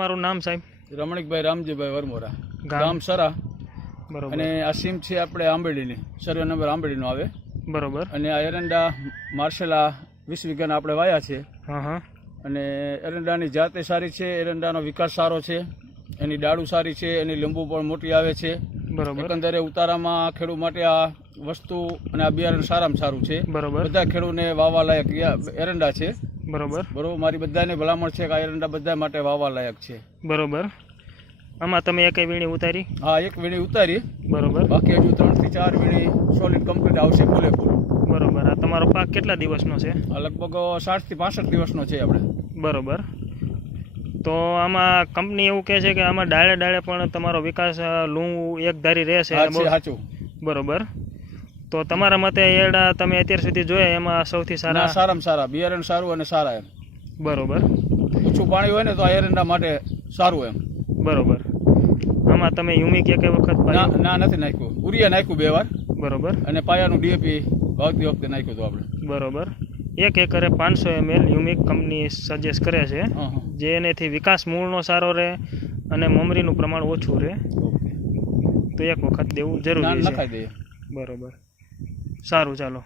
તમારું નામ સાહેબ? રમણીકભાઈ રામજીભાઈ વરમોરા, ગામ? ગામ સરા. બરોબર. અને આ સીમ છે આપણે આંબેડીની, સર્વે નંબર આંબેડીનો આવે. બરોબર. અને આ એરંડા માર્શેલા 20 વીઘાના આપણે વાયા છે. હા હા. અને એરંડાની જાતે સારી છે, એરંડાનો વિકાસ સારો છે, એની ડાળું સારી છે, એની લીંબુ પણ મોટી આવે છે. બરોબર. એકંદરે ઉતારામાં ખેડૂત માટે આ વસ્તુ અને આ બિયારણ સારામાં સારું છે. બરોબર. બધા ખેડૂતને વાવવા લાયક એરંડા છે. બરોબર. બરોબર, મારી બધાને ભલામણ છે કે આ એરંડા બધા માટે વાવવા લાયક છે. બરોબર. આમાં તમે એકય વીણી ઉતારી? હા, એક વીણી ઉતારી. બરોબર. બાકી હજુ 3 થી 4 વીણી સોલિડ કમ્પ્લીટ આવશે પૂરેપૂરું. બરોબર. આ તમારો પાક કેટલા દિવસનો છે? આ લગભગ 60 થી 65 દિવસનો છે આપણે. બરોબર. તો આમાં કંપની એવું કહે છે કે આમાં ડાળે ડાળે પણ તમારો વિકાસ લૂં એકધારી રહેશે. સાચું. બરોબર. તો તમારા મતે એરડા તમે અત્યાર સુધી જોયા એમાં સૌથી સારા? સારામાં સારા, બિયારણ સારું અને સારા એમ. બરોબર. ઓછું પાણી હોય ને તો આ એરંડા માટે સારું એમ. બરોબર. આમાં તમે યુમિક એક વખત? ના, નથી નાખ્યું. ઉરિયા નાખ્યું 2 વાર. બરોબર. અને પાયાનું ડીએપી વાવતી વખતે નાખ્યું હતું આપણે. બરોબર. 1 એકરે 500 ml યુમિક કંપની સજેસ્ટ કરે છે, જેનેથી વિકાસ મૂળનો સારો રહે અને મમરીનું પ્રમાણ ઓછું રહે. તો 1 વખત દેવું જરૂરી છે. બરોબર. સારું, ચાલો.